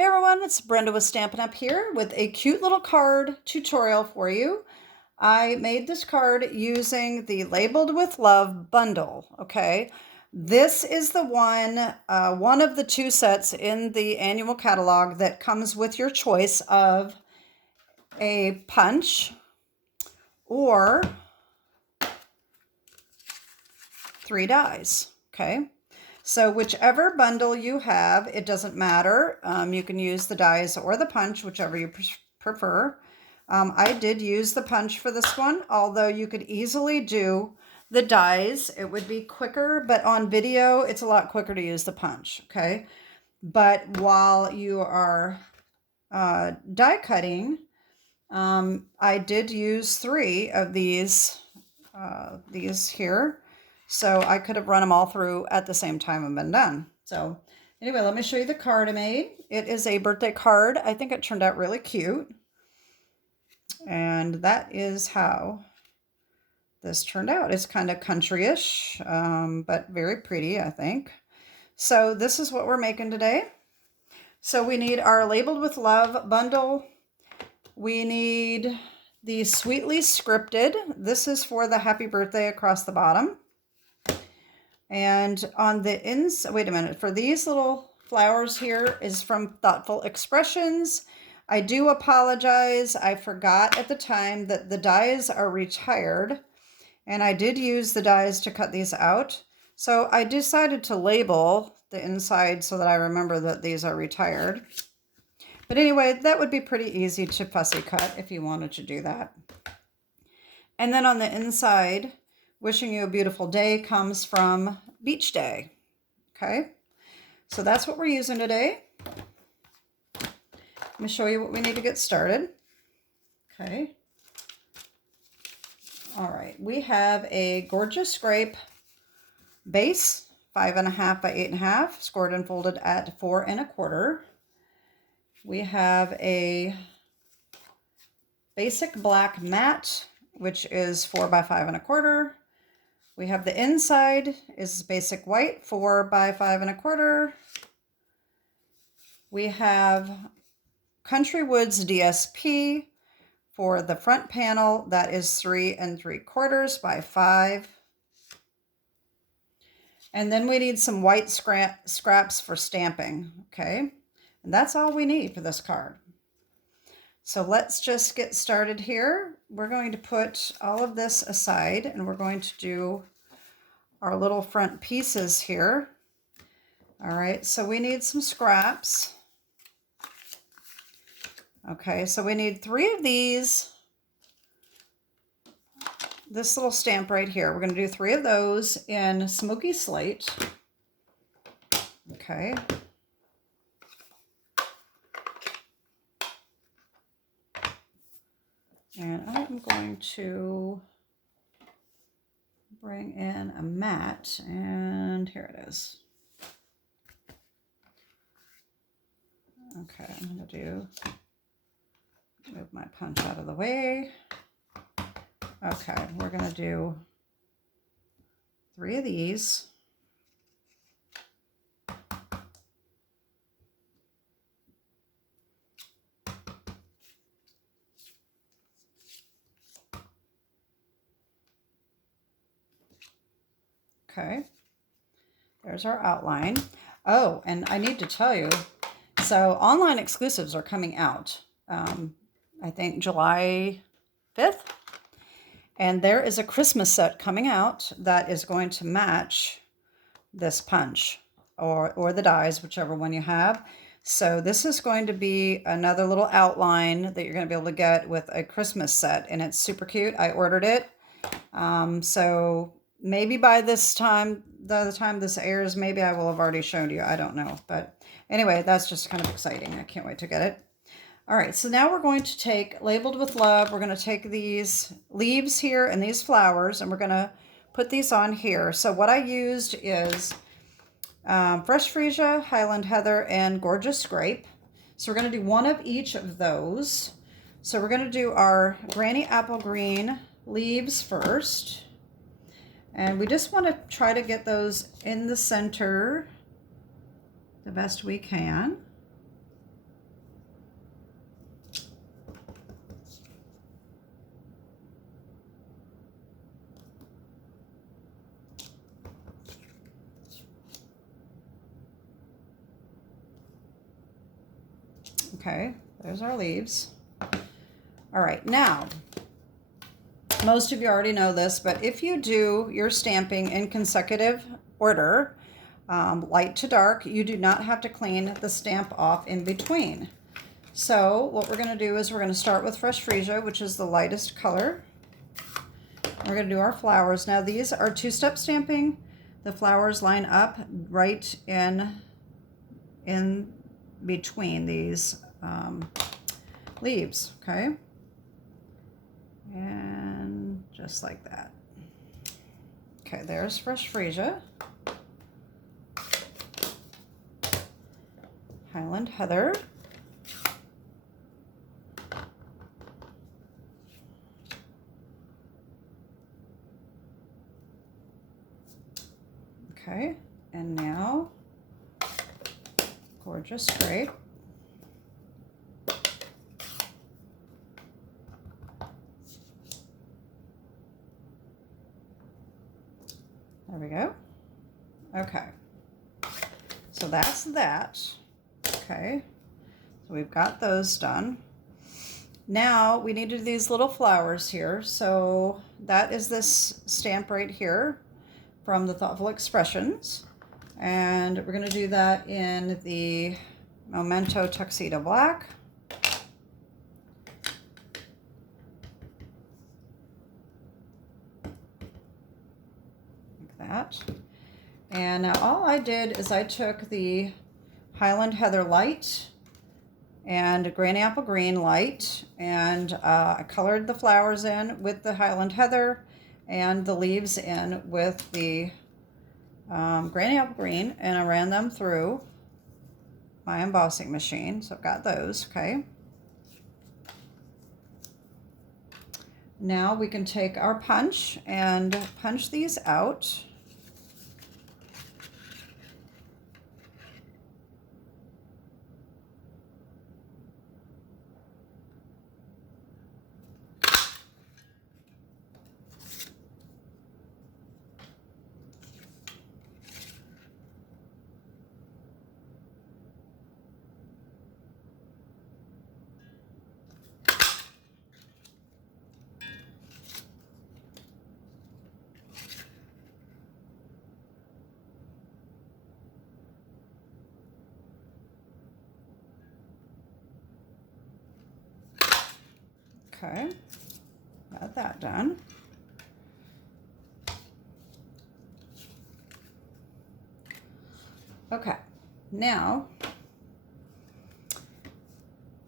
Hey everyone, it's Brenda with Stampin' Up here with a cute little card tutorial for you. I made this card using the Labeled with Love bundle, okay? This is the one of the two sets in the annual catalog that comes with your choice of a punch or 3 dies, okay? So whichever bundle you have, it doesn't matter. You can use the dies or the punch, whichever you prefer. I did use the punch for this one, although you could easily do the dies. It would be quicker, but on video, it's a lot quicker to use the punch, okay? But while you are die cutting, I did use 3 of these here. So I could have run them all through at the same time and been done. So anyway, let me show you the card I made. It is a birthday card. I think it turned out really cute. And that is how this turned out. It's kind of country-ish, but very pretty, I think. So this is what we're making today. So we need our Labeled with Love bundle. We need the Sweetly Scripted. This is for the happy birthday across the bottom. And on the inside, wait a minute, for these little flowers here is from Thoughtful Expressions. I do apologize. I forgot at the time that the dies are retired, and I did use the dies to cut these out. So I decided to label the inside so that I remember that these are retired. But anyway, that would be pretty easy to fussy cut if you wanted to do that. And then on the inside, wishing you a beautiful day comes from Beach Day. Okay, so that's what we're using today. Let me show you what we need to get started. Okay. All right, we have a gorgeous grape base, 5.5 by 8.5, scored and folded at 4 1/4. We have a basic black matte, which is 4 by 5 1/4. We have the inside is basic white, 4 by 5 1/4. We have Country Woods DSP for the front panel. That is 3 3/4 by 5. And then we need some white scraps for stamping, okay? And that's all we need for this card. So let's just get started here. We're going to put all of this aside and we're going to do our little front pieces here. All right, so we need some scraps. Okay, so we need 3 of these. This little stamp right here, we're going to do 3 of those in Smoky Slate. Okay. And I'm going to bring in a mat, and here it is. Okay, I'm going to move my punch out of the way. Okay, we're going to do 3 of these. Okay, there's our outline. Oh, and I need to tell you, so online exclusives are coming out, I think July 5th. And there is a Christmas set coming out that is going to match this punch or the dies, whichever one you have. So this is going to be another little outline that you're going to be able to get with a Christmas set. And it's super cute. I ordered it. So maybe by this time, the time this airs, maybe I will have already shown you. I don't know. But anyway, that's just kind of exciting. I can't wait to get it. All right, so now we're going to take Labeled with Love. We're going to take these leaves here and these flowers, and we're going to put these on here. So what I used is Fresh Freesia, Highland Heather, and Gorgeous Grape. So we're going to do 1 of each of those. So we're going to do our Granny Apple Green leaves first. And we just want to try to get those in the center the best we can. Okay, there's our leaves. All right, now, most of you already know this, but if you do your stamping in consecutive order, light to dark, you do not have to clean the stamp off in between. So what we're going to do is we're going to start with Fresh Freesia, which is the lightest color. We're going to do our flowers. Now these are two-step stamping. The flowers line up right in between these leaves, okay? And just like that. Okay, there's Fresh Freesia. Highland Heather. Okay, and now Gorgeous Grape. There we go. Okay, so that's that. Okay, so we've got those done. Now we need to do these little flowers here. So that is this stamp right here from the Thoughtful Expressions. And we're going to do that in the Momento Tuxedo Black. Like that. And now all I did is I took the Highland Heather Light and Granny Apple Green Light, and I colored the flowers in with the Highland Heather and the leaves in with the Granny Apple Green, and I ran them through my embossing machine. So I've got those, okay. Now we can take our punch and punch these out. Okay, got that done. Okay, now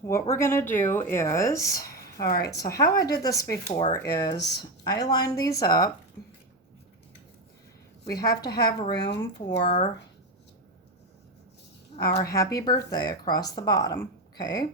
what we're going to do is, all right, so how I did this before is I lined these up. We have to have room for our happy birthday across the bottom, okay?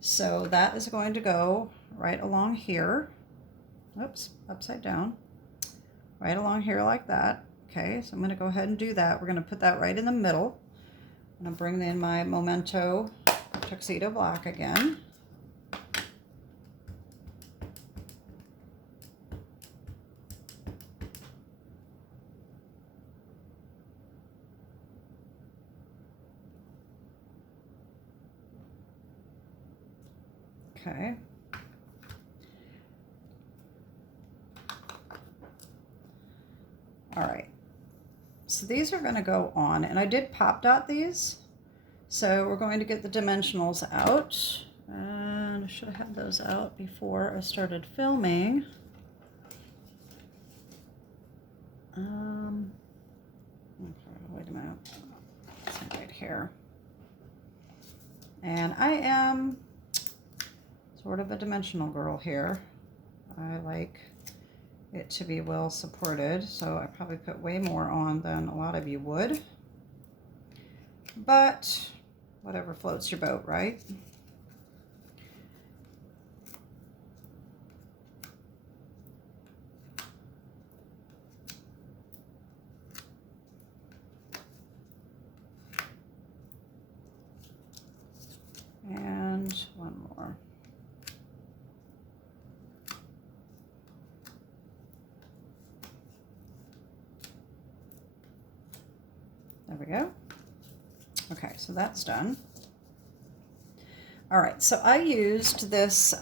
So that is going to go right along here. Oops, upside down. Right along here like that. Okay, so I'm going to go ahead and do that. We're going to put that right in the middle. I'm going to bring in my Momento Tuxedo Black again. Okay. All right. So these are going to go on, and I did pop dot these. So we're going to get the dimensionals out. And I should have had those out before I started filming. Okay, wait a minute. It's right here. And I am sort of a dimensional girl here. I like it to be well supported, so I probably put way more on than a lot of you would. But whatever floats your boat, right? And one more. There we go. Okay, so that's done. All right, so I used this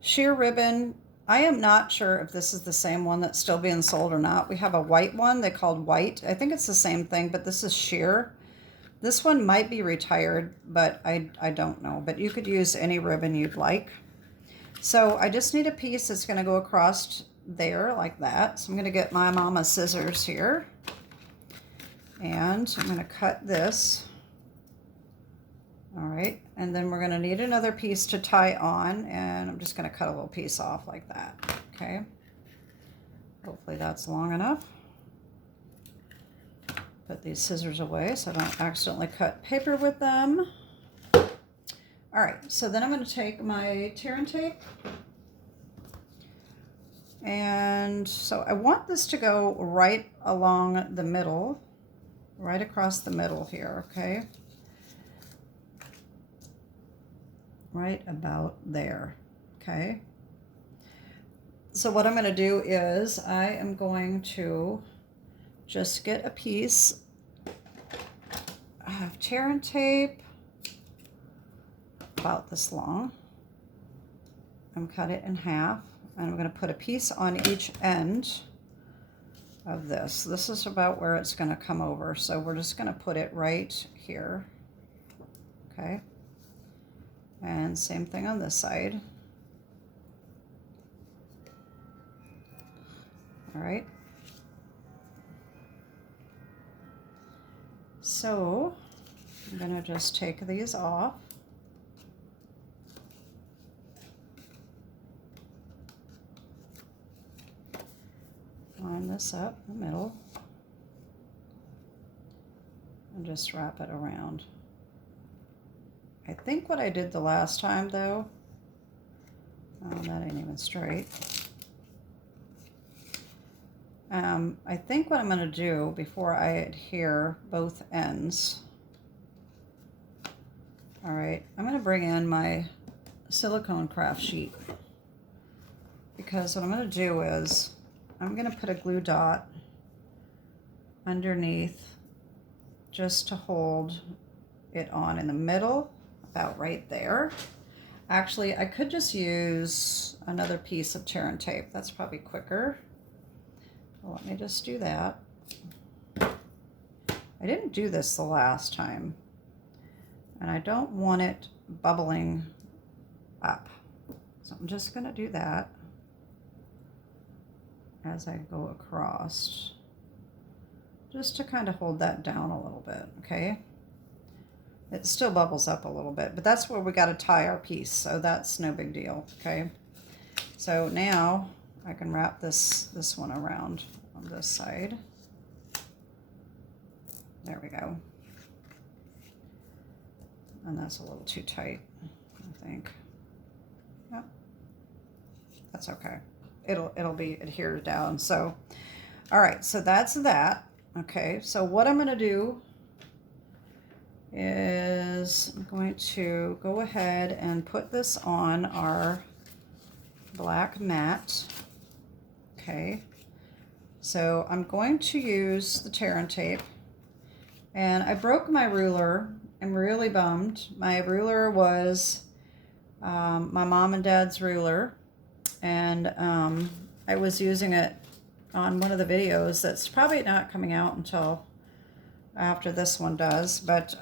sheer ribbon. I am not sure if this is the same one that's still being sold or not. We have a white one they called white. I think it's the same thing, but this is sheer. This one might be retired, but I don't know. But you could use any ribbon you'd like. So I just need a piece that's going to go across there like that. So I'm going to get my mama scissors here. And I'm going to cut this. All right, and then we're going to need another piece to tie on, and I'm just going to cut a little piece off like that, okay? Hopefully that's long enough. Put these scissors away so I don't accidentally cut paper with them. All right, so then I'm going to take my tear and tape. And so I want this to go right along the middle, right across the middle here, okay? Right about there, okay? So what I'm going to do is I am going to just get a piece of tear and tape about this long. I'm cut it in half, and I'm going to put a piece on each end of this. This is about where it's going to come over, so we're just going to put it right here, okay? And same thing on this side. All right. So I'm going to just take these off. Line this up in the middle. And just wrap it around. I think what I did the last time, though, that ain't even straight. I think what I'm going to do before I adhere both ends, all right, I'm going to bring in my silicone craft sheet, because what I'm going to do is I'm going to put a glue dot underneath just to hold it on in the middle, about right there. Actually, I could just use another piece of tear and tape. That's probably quicker. Well, let me just do that. I didn't do this the last time, and I don't want it bubbling up. So I'm just going to do that as I go across, just to kind of hold that down a little bit, okay? It still bubbles up a little bit, but that's where we got to tie our piece, so that's no big deal, okay? So now I can wrap this one around on this side. There we go. And that's a little too tight, I think. Yep. That's okay. It'll be adhered down. So, all right, so that's that. Okay, so what I'm going to do is I'm going to go ahead and put this on our black mat. Okay, so I'm going to use the tear and tape, and I broke my ruler. I'm really bummed. My ruler was my mom and dad's ruler, and I was using it on one of the videos that's probably not coming out until after this one does, but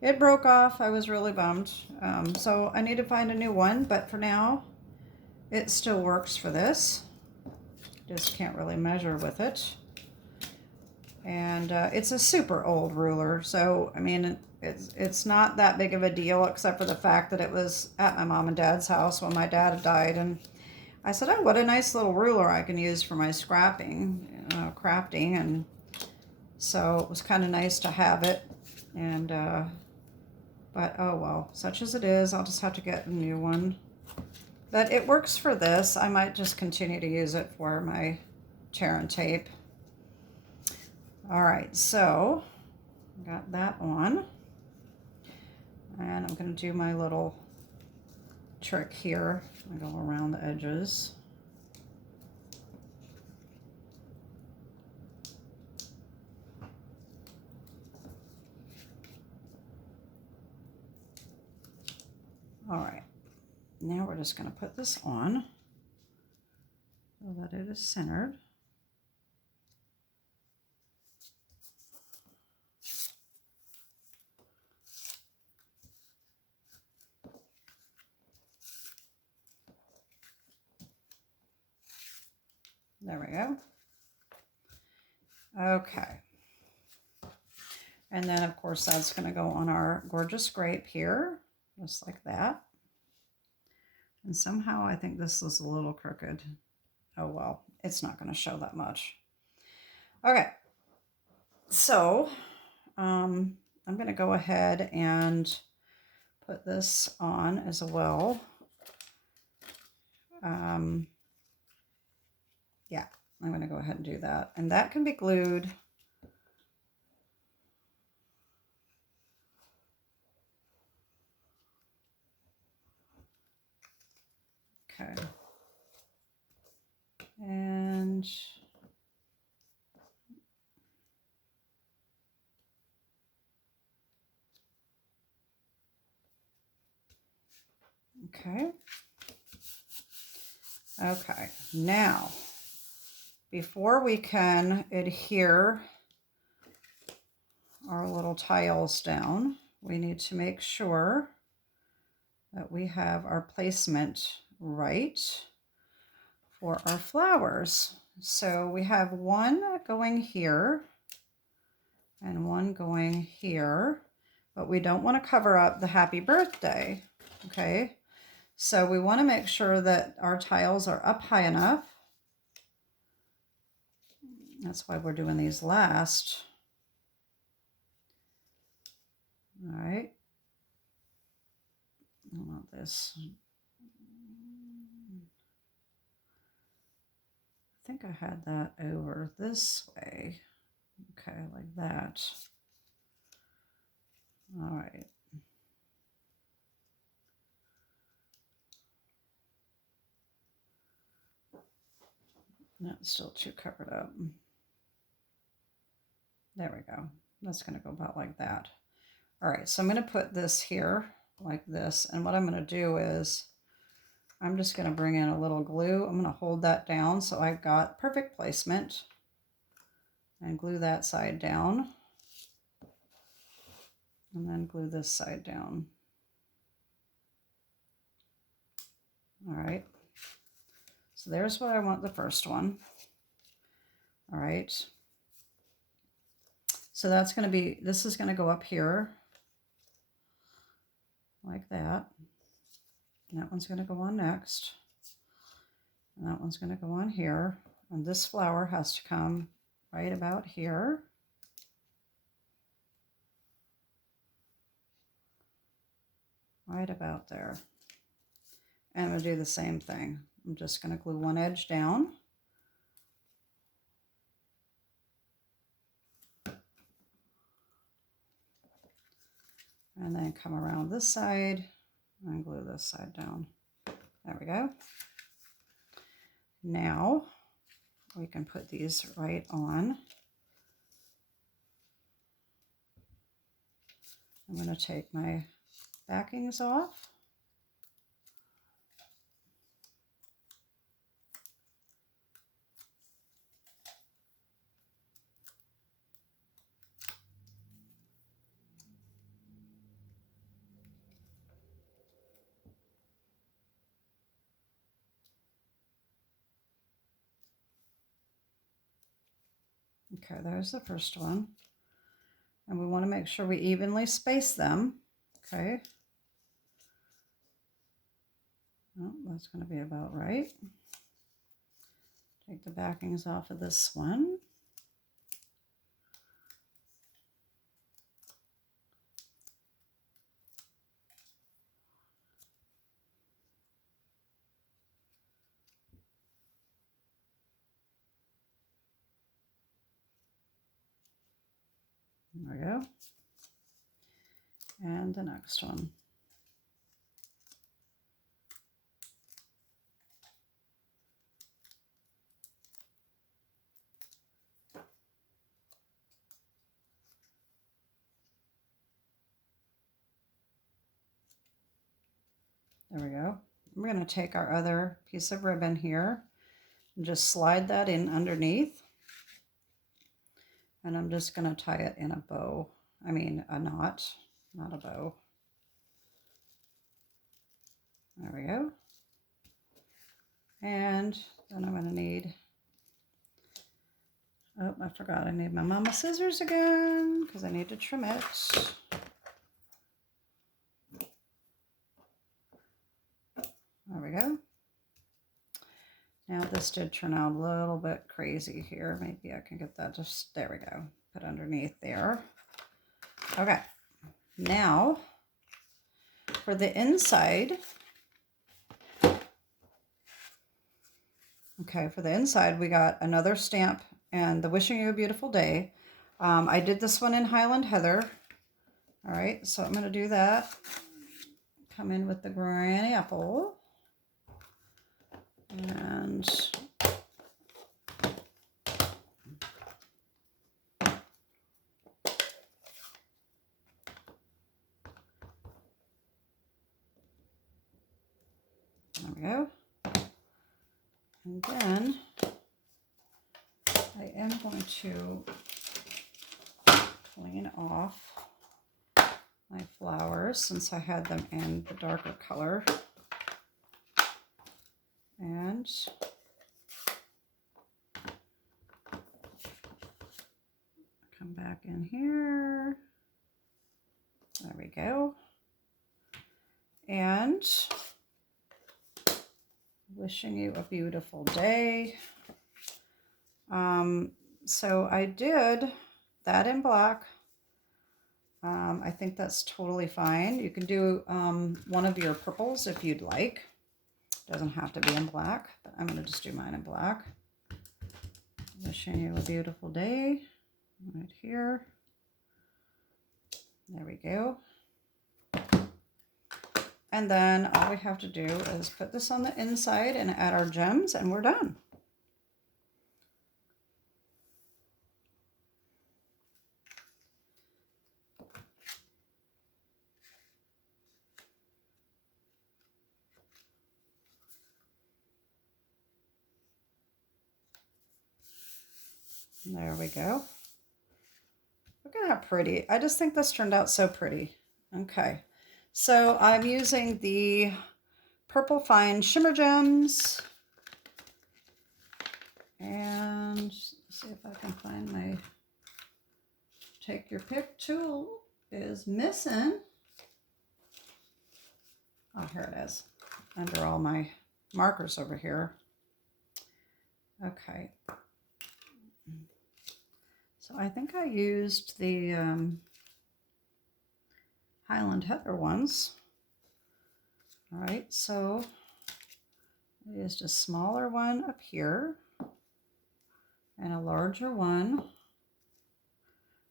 it broke off. I was really bummed. So I need to find a new one, but for now it still works for this. Just can't really measure with it. And it's a super old ruler, so I mean it's not that big of a deal, except for the fact that it was at my mom and dad's house when my dad had died, and I said, oh, what a nice little ruler I can use for my scrapping, crafting, and so it was kind of nice to have it. And but oh well, such as it is, I'll just have to get a new one. But it works for this. I might just continue to use it for my tear and tape. All right, so got that on, and I'm going to do my little trick here. I go around the edges. All right, now we're just going to put this on so that it is centered. There we go. Okay. And then, of course, that's going to go on our gorgeous grape here, just like that. And somehow I think this is a little crooked. Oh, well, it's not going to show that much. Okay. So I'm going to go ahead and put this on as well. Yeah, I'm going to go ahead and do that. And that can be glued. Okay. And okay. Okay, now, before we can adhere our little tiles down, we need to make sure that we have our placement right for our flowers. So we have one going here and one going here, but we don't want to cover up the happy birthday, okay? So we want to make sure that our tiles are up high enough. That's why we're doing these last. All right. I want this. I think I had that over this way. Okay, like that. All right. That's still too covered up. There we go. That's going to go about like that. All right, so I'm going to put this here like this. And what I'm going to do is I'm just going to bring in a little glue. I'm going to hold that down so I've got perfect placement. And glue that side down. And then glue this side down. All right. So there's what I want the first one. All right. So that's going to be, this is going to go up here like that. And that one's going to go on next. And that one's going to go on here. And this flower has to come right about here. Right about there. And I'm going to do the same thing. I'm just going to glue one edge down. And then come around this side and glue this side down. There we go. Now we can put these right on. I'm going to take my backings off. Okay, there's the first one. And we want to make sure we evenly space them. Okay. Oh, that's going to be about right. Take the backings off of this one. There we go. And the next one. There we go. We're going to take our other piece of ribbon here and just slide that in underneath. And I'm just going to tie it in a bow. I mean, a knot, not a bow. There we go. And then I'm going to need, oh, I forgot I need my mama scissors again because I need to trim it. There we go. Now this did turn out a little bit crazy here. Maybe I can get that just, there we go, put underneath there. Okay, now for the inside. Okay, for the inside we got another stamp and the Wishing You a Beautiful Day. I did this one in Highland Heather. All right, so I'm going to do that. Come in with the granny apple. And there we go. And then I am going to clean off my flowers since I had them in the darker color. And come back in here. There we go. And Wishing You a Beautiful Day. So I did that in black. I think that's totally fine. You can do one of your purples if you'd like. Doesn't have to be in black, but I'm going to just do mine in black. Wishing You a Beautiful Day. Right here. There we go. And then all we have to do is put this on the inside and add our gems, and we're done. There we go. Look at how pretty. I just think this turned out so pretty. Okay, so I'm using the Purple Fine Shimmer Gems. And let's see if I can find my take your pick tool is missing. Oh, here it is. Under all my markers over here. Okay. So I think I used the Highland Heather ones. All right, so I used a smaller one up here and a larger one.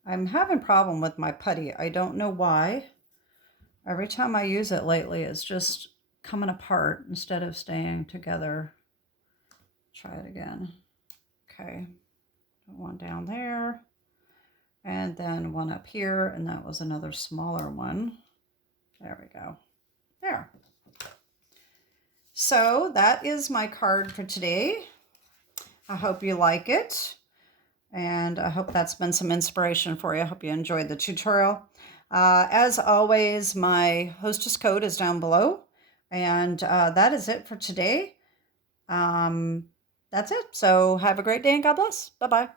I'm having a problem with my putty. I don't know why. Every time I use it lately, it's just coming apart instead of staying together. Try it again. Okay, one down there. And then one up here, and that was another smaller one. There we go. There. So that is my card for today. I hope you like it. And I hope that's been some inspiration for you. I hope you enjoyed the tutorial. As always, my Hostess code is down below. And that is it for today. That's it. So have a great day and God bless. Bye-bye.